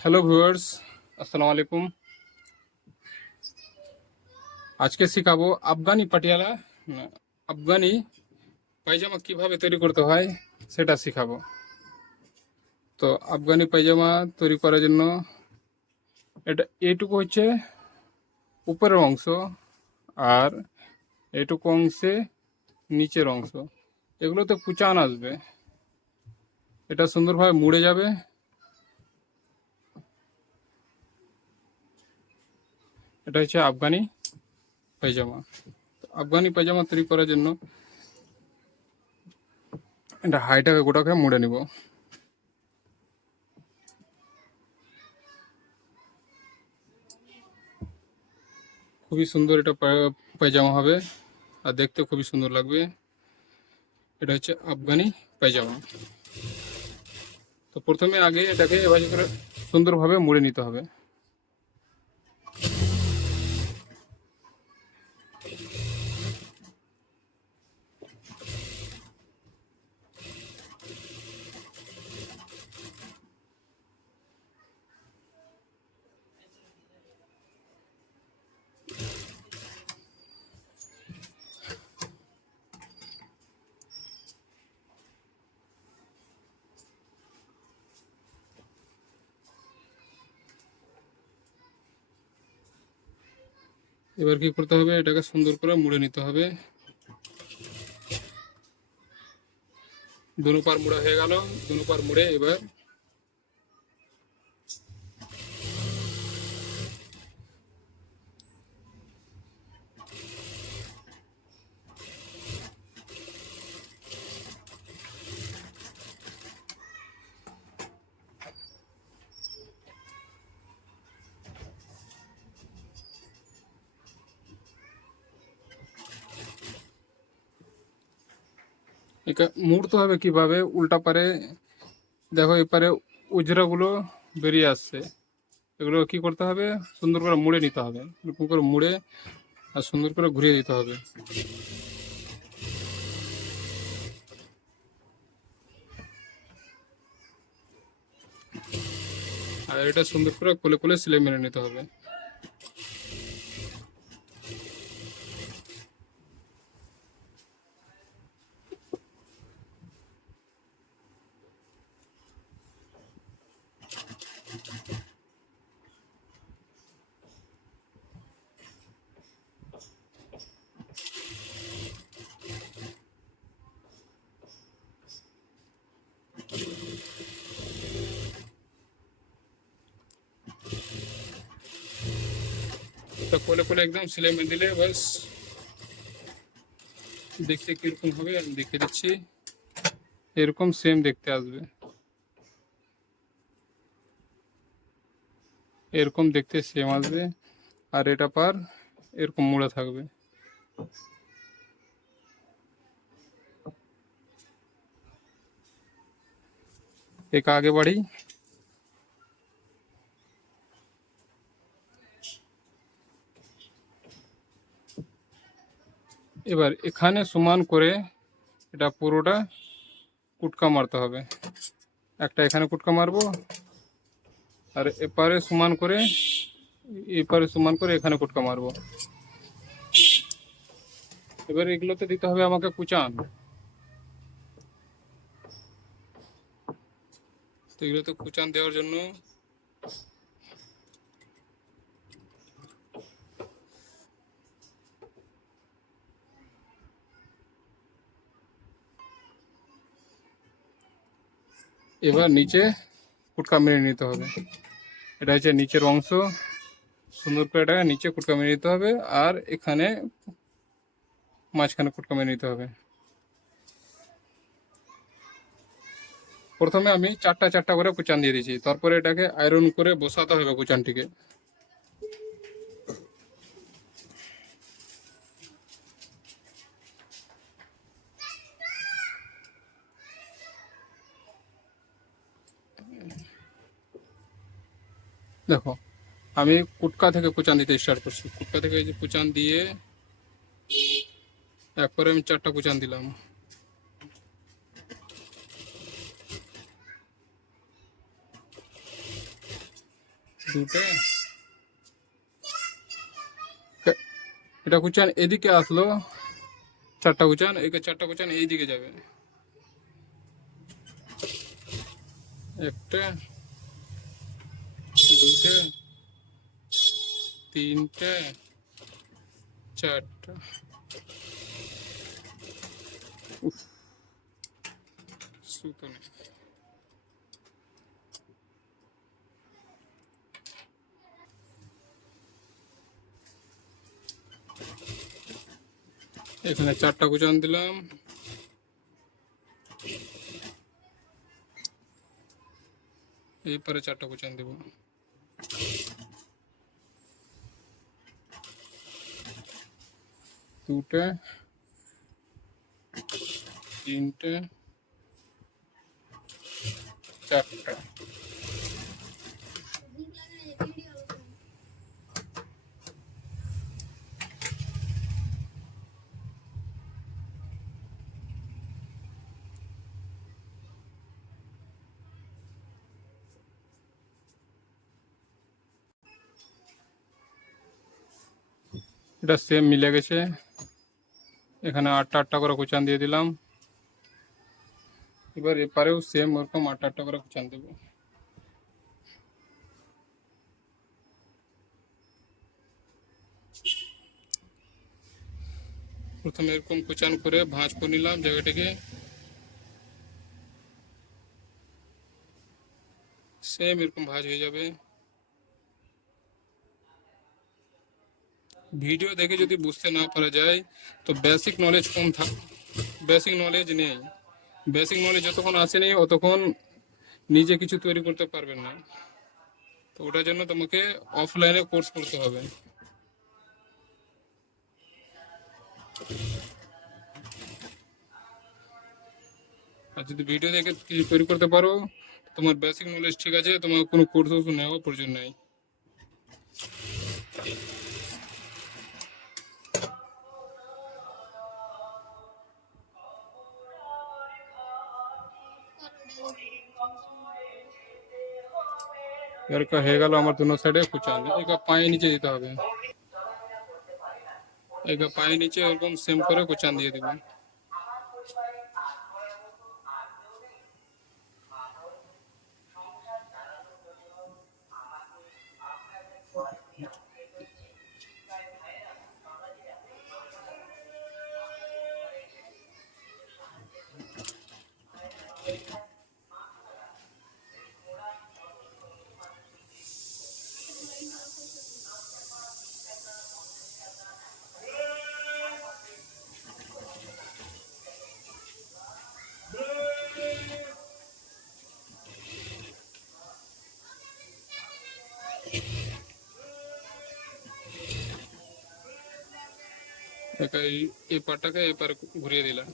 Hello viewers, আসসালামু আলাইকুম। আজকে শেখাবো আফগানি পাটিয়ালা না, আফগানি পায়জামা কিভাবে তৈরি করতে হয় সেটা শেখাবো। তো আফগানি পায়জামা তৈরি করার জন্য এটা এইটুকু হচ্ছে উপরের অংশ, আর এইটুকু অংশে নিচের অংশ। এগুলোতে কুচান আসবে, এটা সুন্দরভাবে মুড়ে যাবে। এটা হচ্ছে আফগানি পায়জামা। আফগানি পায়জামা তৈরি করার জন্য এটা হাইটাকে গোটাকে মুড়ে নিব। খুবই সুন্দর এটা পায়জামা হবে, আর দেখতে খুবই সুন্দর লাগবে। এটা হচ্ছে আফগানি পায়জামা। তো প্রথমে আগে এটাকে এভাবে করে সুন্দরভাবে মুড়ে নিতে হবে। এবার কি করতে হবে, এটাকে সুন্দর করে মুড়ে নিতে হবে। দুনো পার মুড়া হয়ে গেল। দুনো পার মুড়ে এবার একে মুড়তে হবে কিভাবে, উল্টা পারে দেখো এপারে উজরাগুলো বেরিয়ে আসছে। এগুলো কি করতে হবে, সুন্দর করে মুড়ে নিতে হবে। এরকম করে মুড়ে আর সুন্দর করে ঘুরিয়ে দিতে হবে। আর এটা সুন্দর করে কোলে কোলে সেলাই মেরে নিতে হবে। তো কোলে কোলে একদম সেলাই মেরে দিলে ব্যাস দেখতে কিরকম হবে আমি দেখিয়ে দিচ্ছি। এরকম সেম দেখতে আসবে, এরকম দেখতে সেম আসবে। আর এটা পার এরকম মুড়ে থাকবে। एक आगे बढ़ी। এবার এখানে সমান করে এটা পুরোটা কুটকা মারতে হবে। একটা এখানে কুটকা মারবো, আর এপারে সমান করে এপারে সমান করে এখানে কুটকা মারবো। এবার এগুলোতে দিতে হবে আমাকে কুচান। তো এগুলোতে কুচান দেওয়ার জন্য এবার নিচে কুটকা মেরে নিতে হবে। এটা হচ্ছে নিচের অংশ, সুন্দর করে এটা নিচে কুটকা মেরে নিতে হবে। আর এখানে মাঝখানে কুটকা মেরে নিতে হবে। প্রথমে আমি চারটা চারটা করে কুচান দিয়ে দিয়েছি, তারপরে এটাকে আয়রন করে বসাতে হবে কুচানটিকে। দেখো, আমি কুটকা থেকে কুচান দিতে স্টার্ট করছি। কুটকা থেকে এই যে কুচান দিয়ে একবারে আমি চারটা কুচান দিলাম। দুটো এটা কুচান এদিকে আসলো, চারটা কুচান, একে চারটা কুচান এই দিকে যাবে, একটা, দুইটা, তিনটা, চারটা। উফ, সুতো নেই। এখানে চারটা কুচান দিলাম, এই পারে চারটা কুচান দেব, দুটা, তিনটে, চারটা। এটা সেম মিলে গেছে। এখানে আটটা আটটা করে কুচান দিয়ে দিলাম। এবার এপারেও সেম ওরকম আটটা আটটা করে কুচান দেবো। প্রথমে এরকম কুচান করে ভাঁজ করে নিলাম জায়গাটাকে, সেম এরকম ভাঁজ হয়ে যাবে। ভিডিও দেখে যদি বুঝতে না পারা যায় তো বেসিক নলেজ কম বেসিক নলেজ নেই, বেসিক নলেজ যতক্ষণ আসেনি অতক্ষণ নিজে কিছু তৈরি করতে পারবেন না। তো ওটার জন্য তোমাকে অফলাইনে কোর্স করতে হবে। আর যদি ভিডিও দেখে কিছু তৈরি করতে পারো, তোমার বেসিক নলেজ ঠিক আছে, তোমার কোনো কোর্স নেওয়ার প্রয়োজন নেই। এর হয়ে গেল আমার দুনো সাইডে কুচান। একা পায়ে নিচে দিতে হবে, একা পায়ে নিচে এরকম সেম করে কুচান দিয়ে দেবে। একা এই পাটটাকে এপারে ঘুরিয়ে দিলাম,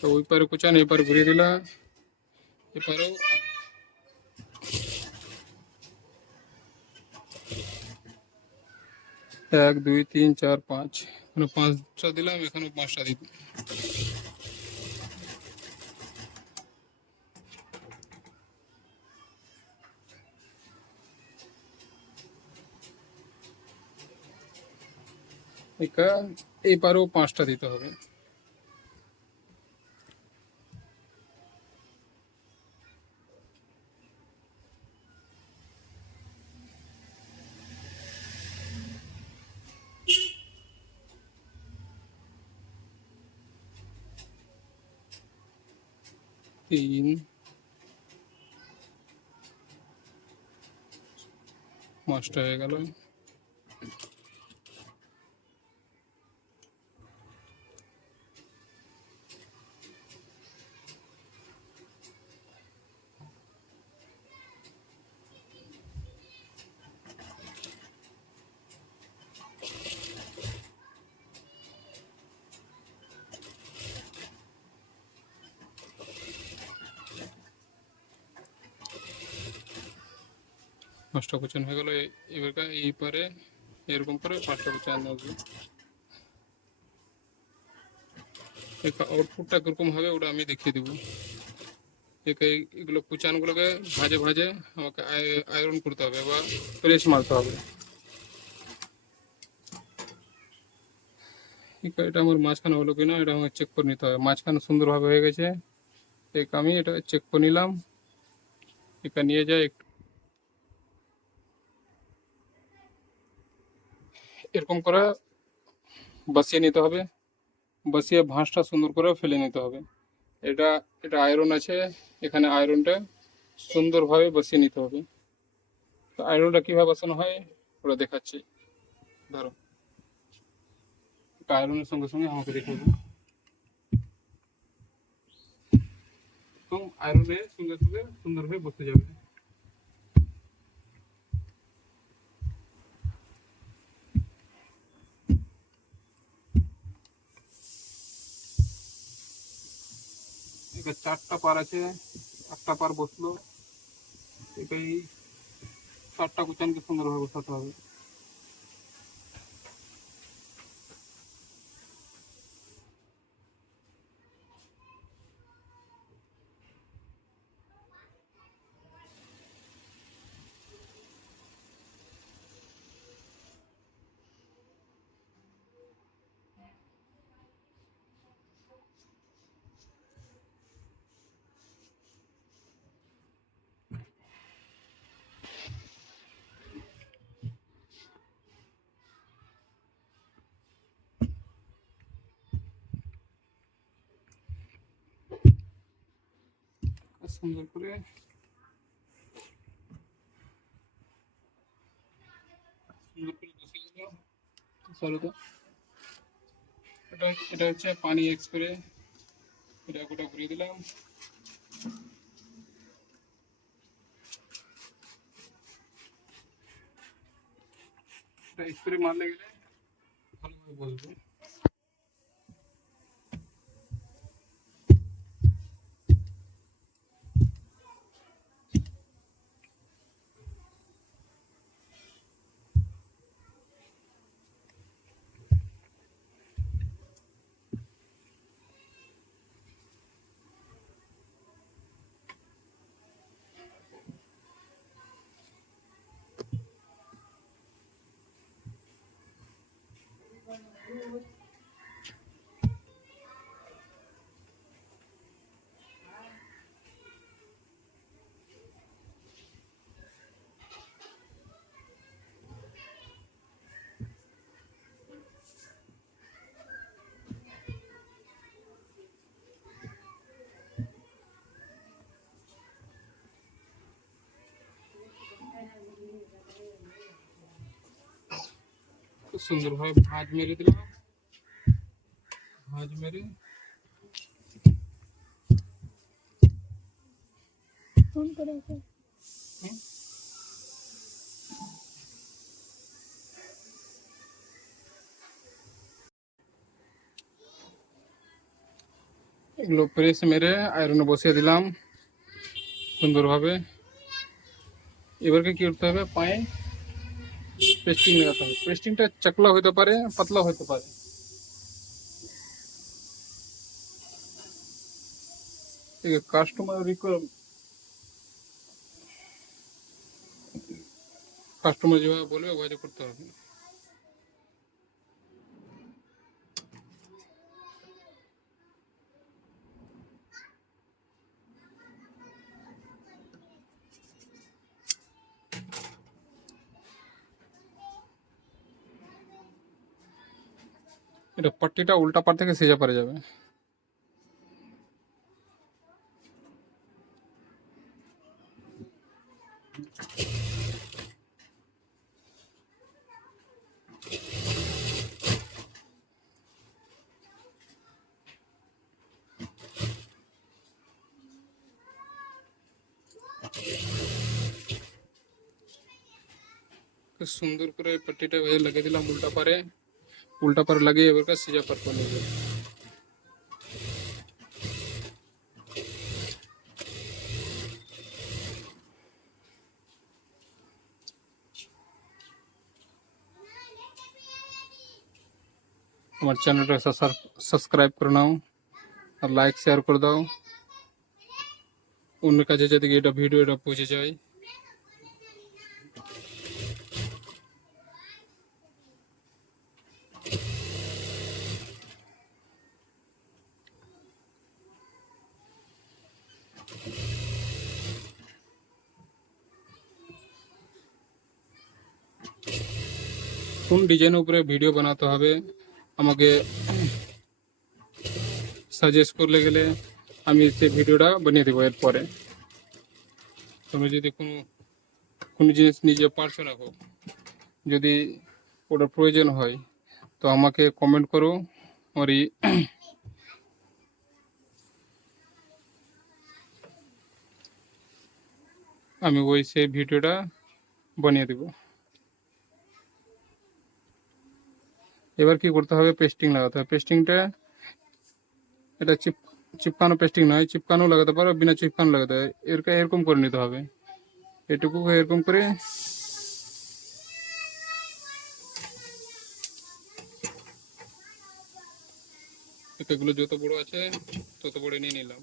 তো ওই পারে কুচান এপারে ঘুরিয়ে দিলাম, এপারেও এক দুই তিন চার পাঁচ, এখানে পাঁচটা দিলাম, এখানে পাঁচটা দিলাম। একা এই পারেও পাঁচটা দিতে হবে। তিন, পাঁচটা হয়ে গেল। পাঁচটা কুচান হয়ে গেল। এবার এই পারে এরকম করে পাঁচটা কুচান আসবে। আউটপুটটা কিরকম হবে ওটা আমি দেখিয়ে দেবো। এগুলো কুচানগুলোকে ভাজে ভাজে আমাকে আয়রন করতে হবে বা প্রেস মারতে হবে। এটা আমার মাঝখানে হলো কিনা এটা আমাকে চেক করে নিতে হবে। মাঝখানে সুন্দরভাবে হয়ে গেছে, আমি এটা চেক করে নিলাম। এটা নিয়ে যাই একটু এরকম করে বসিয়ে নিতে হবে, বসিয়ে ভাঁজটা সুন্দর করে ফেলে নিতে হবে। এটা এটা আয়রন আছে, এখানে আয়রনটা সুন্দরভাবে বসিয়ে নিতে হবে। তো আয়রনটা কীভাবে বসানো হয় ওটা দেখাচ্ছি। ধরো আয়রনের সঙ্গে সঙ্গে আমাকে দেখাবো, তো আয়রনের সঙ্গে সঙ্গে সুন্দরভাবে বসে যাবে। এবার 4টা পার আছে, 8টা পার বসলো। এটাই 4টা কুচানকে সুন্দরভাবে বসাতে হবে। সুন্দর করে বসিয়ে দিলাম। চলো তো এটা হচ্ছে পানি স্প্রে, এটা গোটা ঘুরিয়ে দিলাম। এটা স্প্রে মারলে গেলে ভালোভাবে বসবে। খুব সুন্দরভাবে ভাঁজ মেরে দিলাম। ভাঁজ মেরে এগুলো প্রেস মেরে আয়রনে বসিয়ে দিলাম সুন্দরভাবে। এবারকে কি করতে হবে, পায়ে পেস্টিং লাগাতে হবে। পেস্টিংটা চাকলা হতে পারে, পাতলা হতে পারে। ঠিক আছে, কাস্টমার যেভাবে বলবে ওভাবে করতে হবে। এটা পট্টিটা উল্টা পার থেকে সোজা পারে যাবে। সুন্দর করে পট্টিটা লাগিয়ে দিলাম উল্টা পারে লাগিয়ে এবার সিজা পার করে নেবে। আমার চ্যানেলটা সাবস্ক্রাইব করে নাও আর লাইক শেয়ার করে দাও। অন্যের কাছে যাতে এটা ভিডিওটা পৌঁছে যায়। কোন ডিজাইনের উপরে ভিডিও বানাতে হবে আমাকে সাজেস্ট করলে গেলে আমি সেই ভিডিওটা বানিয়ে দেবো। এরপরে তুমি যদি কোনো কোনো জিনিস নিজে পারছো না, হোক যদি ওটা প্রয়োজন হয় তো আমাকে কমেন্ট করো। আর আমি ওই সেই ভিডিওটা বানিয়ে দেবো। এবার কি করতে হবে, পেস্টিং লাগাতে হবে। পেস্টিংটা এটা চিপকানো পেস্টিং নয়, চিপকানো লাগাতে পারো, বিনা চিপকানো লাগাতে হয়। এরকম করে নিতে হবে, এটুকু এরকম করে এগুলো যত বড় আছে তত বড় নিয়ে নিলাম।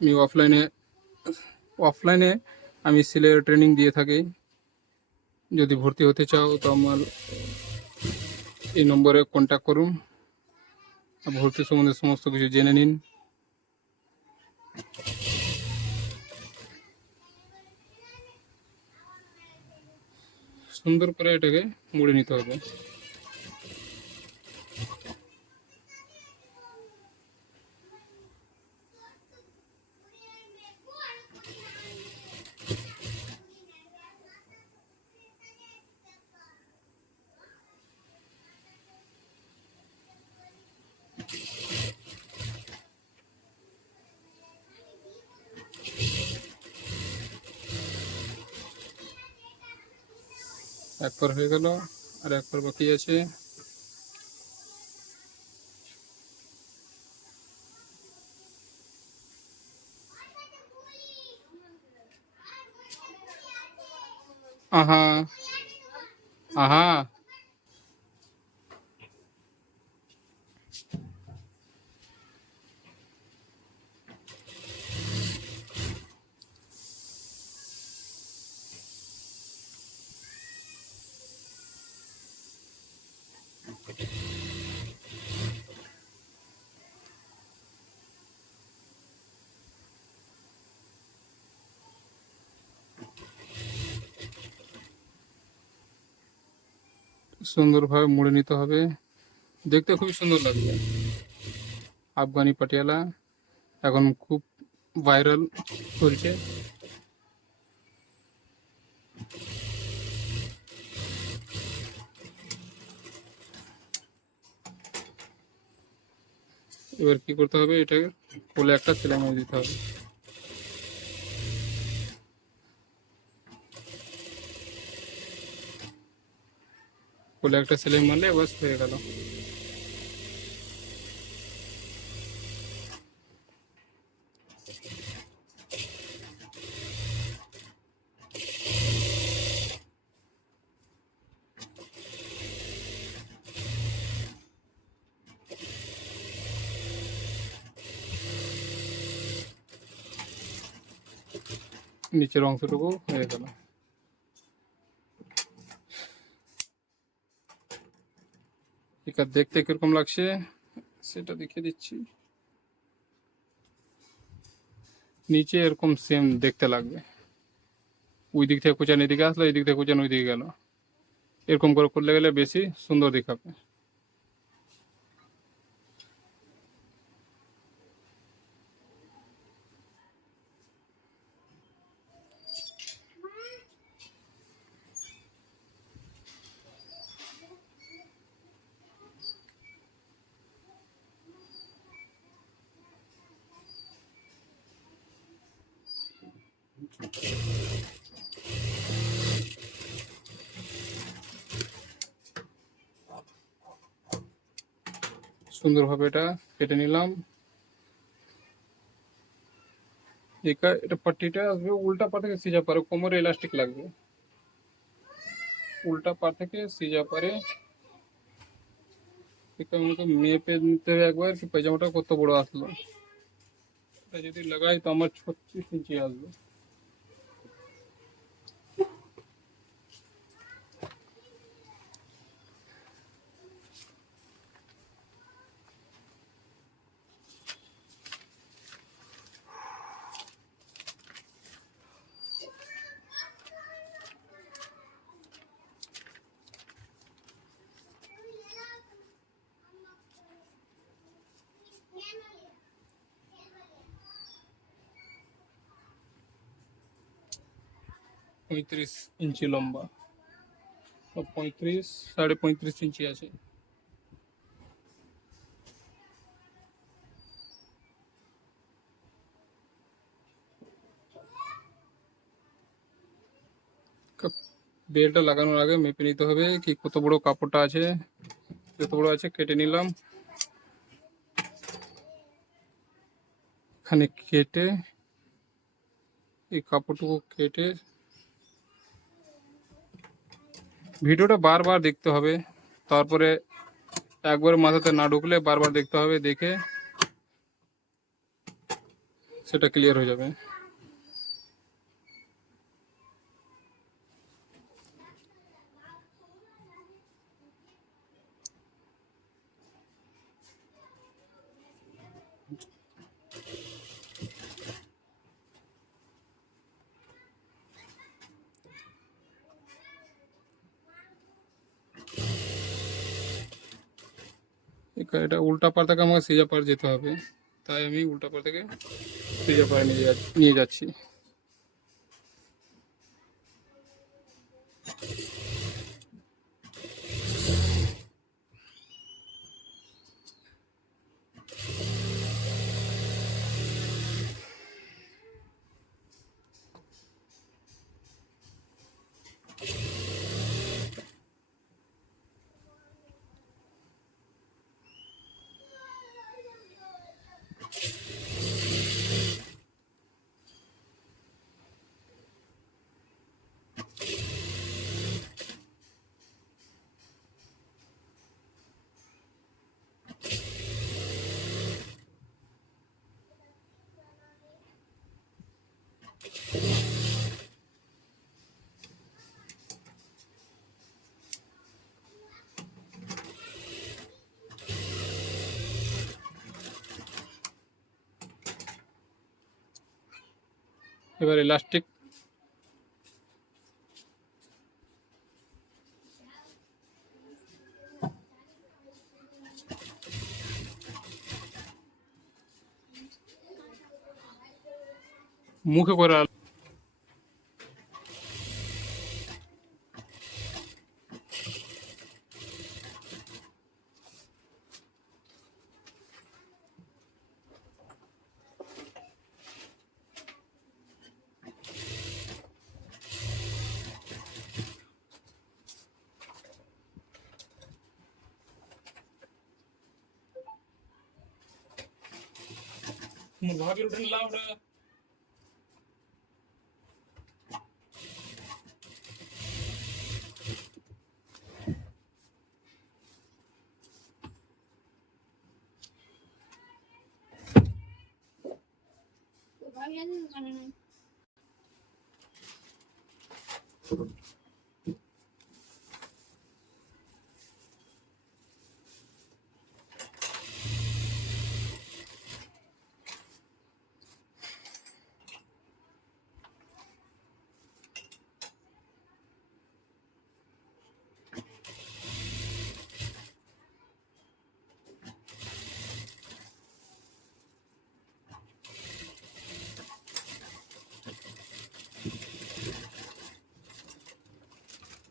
আমি অফলাইনে আমি সেলের ট্রেনিং দিয়ে থাকি। যদি ভর্তি হতে চাও তো আমার এই নম্বরে কন্ট্যাক্ট করুন, ভর্তি সম্বন্ধে সমস্ত কিছু জেনে নিন। সুন্দর করে এটাকে মুড়ে নিতে হবে। একবার হয়ে গেল, আর একবার বাকি আছে। আহা আহা সুন্দরভাবে মুড়ে নিতে হবে, দেখতে খুবই সুন্দর লাগবে। আফগানি পাটিয়ালা এখন খুব ভাইরাল চলছে। এবার কি করতে হবে, এটাকে কোলে একটা সেলাই মেরে দিতে হবে। কোলে একটা সেলাই মারলে বাস হয়ে গেল। নিচের অংশটুকু হয়ে গেল। এটা দেখতে কিরকম লাগছে সেটা দেখিয়ে দিচ্ছি। নিচে এরকম সেম দেখতে লাগবে। ওই দিক থেকে কুচান এদিকে আসলো, এই দিক থেকে কুচান ওই দিকে গেল। এরকম করে করলে গেলে বেশি সুন্দর দেখাবে। সুন্দরভাবে এটা কেটে নিলাম। এটা পাট্টিটা আসবে উল্টা পা থেকে সিজা পারে, কোমরে ইলাস্টিক লাগবে, উল্টা পা থেকে সিজা পারে। আমাকে মেপে নিতে হবে একবার কি পায়জামাটা কত বড় আসলো। এটা যদি লাগাই তো আমার 36 ইঞ্চি আসবে। পঁয়ত্রিশ ইঞ্চি লম্বা, 35 35.5 ইঞ্চি আছে। বেল্টটা লাগানোর আগে মেপে নিতে হবে কি কত বড় কাপড়টা আছে। যত বড় আছে কেটে নিলাম। এখানে কেটে এই কাপড়টুকু কেটে ভিডিওটা বারবার দেখতে হবে, তারপরে একবার মাথাতে না ঢুকলে বারবার দেখতে হবে, দেখে সেটা ক্লিয়ার হয়ে যাবে। এটা উল্টা পার থেকে আমাকে সিজা পার যেতে হবে, তাই আমি উল্টা পার থেকে সিজা পারে নিয়ে যাচ্ছি। এবার ইলাস্টিক মুখে করে ভাগে উঠে নিলাম আমরা।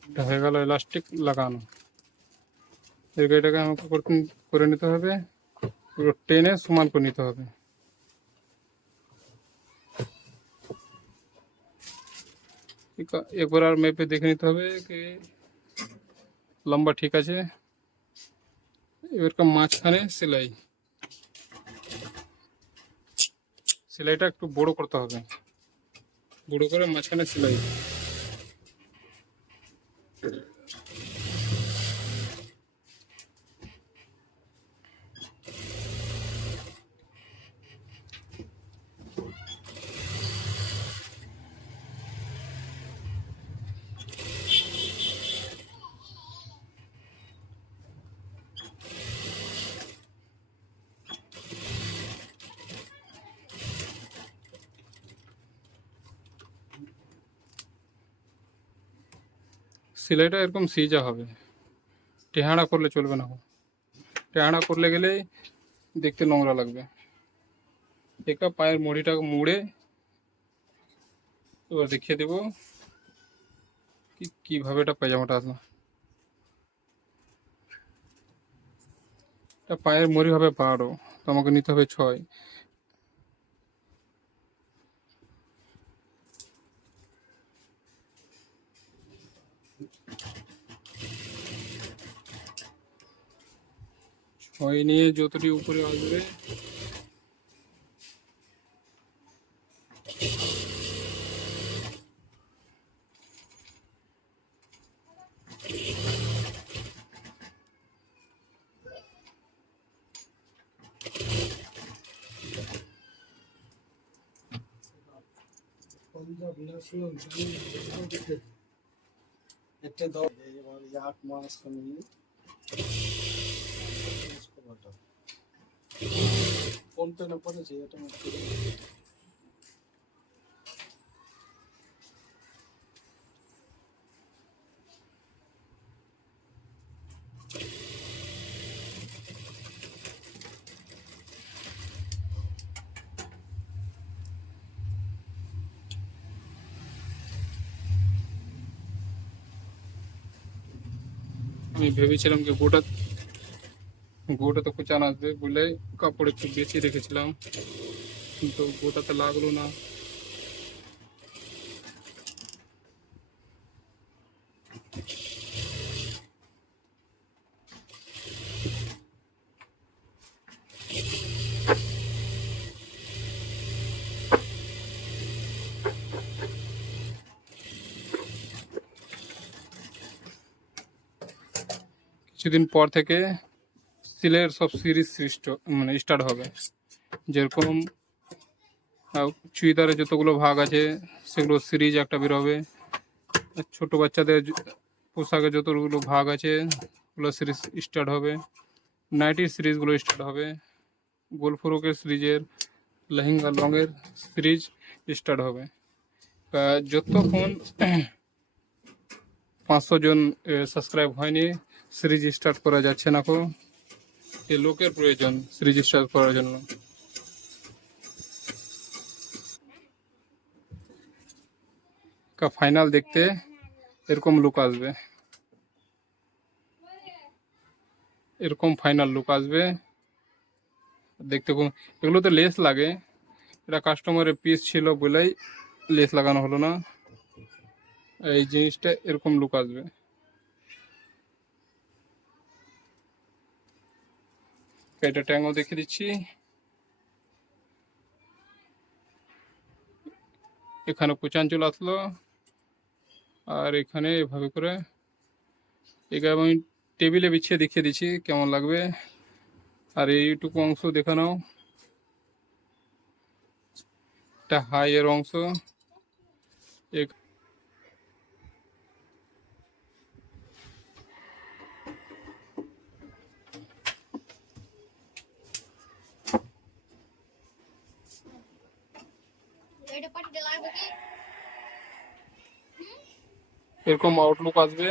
এটা হয়ে গেল ইলাস্টিক লাগানো। এই গাড়িটাকে আমাকে করে নিতে হবে, পুরো টেনে সমান করে নিতে হবে। একবার আর মেপে দেখে নিতে হবে কি লম্বা ঠিক আছে। এরকম মাঝখানে সেলাইটা একটু বড় করতে হবে, বড় করে মাঝখানে সেলাই। সেলাইটা এরকম সিজা হবে, টেহাড়া করলে চলবে না। টেহাড়া করলে গেলে দেখতে নোংরা লাগবে। একা পায়ের মুড়িটা মুড়ে এবার দেখিয়ে দেবো কিভাবে এটা পায়জামাটা আসলো। এটা পায়ের মুড়ি হবে 12, তো আমাকে নিতে হবে 6। ছয় নিয়ে যতটি উপরে আসবে একটা দাও এবার 8 মাস আমি কোন পেনে পড়েছে এটা আমি ভেবেছিলাম যে গোটাতে কুচান আসবে বলে কাপড় একটু বেশি রেখেছিলাম, কিন্তু গোটাতে লাগলো না। কিছুদিন পর থেকে সিলের সব সিরিজ স্টার্ট হবে। যেরকম চুড়িদারে যতগুলো ভাগ আছে সেগুলো সিরিজ একটা বেরোবে, ছোট বাচ্চাদের পোশাকে যতগুলো ভাগ আছে ওগুলো সিরিজ স্টার্ট হবে, নাইটির সিরিজগুলো স্টার্ট হবে, গোল ফ্রকের সিরিজের, লেহেঙ্গা লংয়ের সিরিজ স্টার্ট হবে। যতক্ষণ 500 জন সাবস্ক্রাইব হয়নি সিরিজ স্টার্ট করা যাচ্ছে না। এই লোকের প্রয়োজন সিরিজ স্টার্ট করার জন্য। ফাইনাল দেখতে এরকম লুক আসবে, এরকম ফাইনাল লুক আসবে দেখতে। এগুলোতে লেস লাগে, এটা কাস্টমারের পিস ছিল বলেই লেস লাগানো হলো না। এই জিনিসটা এরকম লুক আসবে। এটা ট্যাঙ্গও দেখিয়ে দিচ্ছি। এখানে কুচান চলে আসলো, আর এখানে এভাবে করে একে আমি টেবিলে বিছিয়ে দেখিয়ে দিচ্ছি কেমন লাগবে। আর এইটুকু অংশ দেখানো, এটা হাই এর অংশ। এরকম আউটলুক আসবে।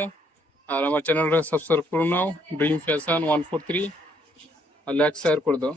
আর আমার চ্যানেলটা সাবস্ক্রাইব করে নাও, ড্রিম ফ্যাশন 143, আর লাইক শেয়ার করে দাও।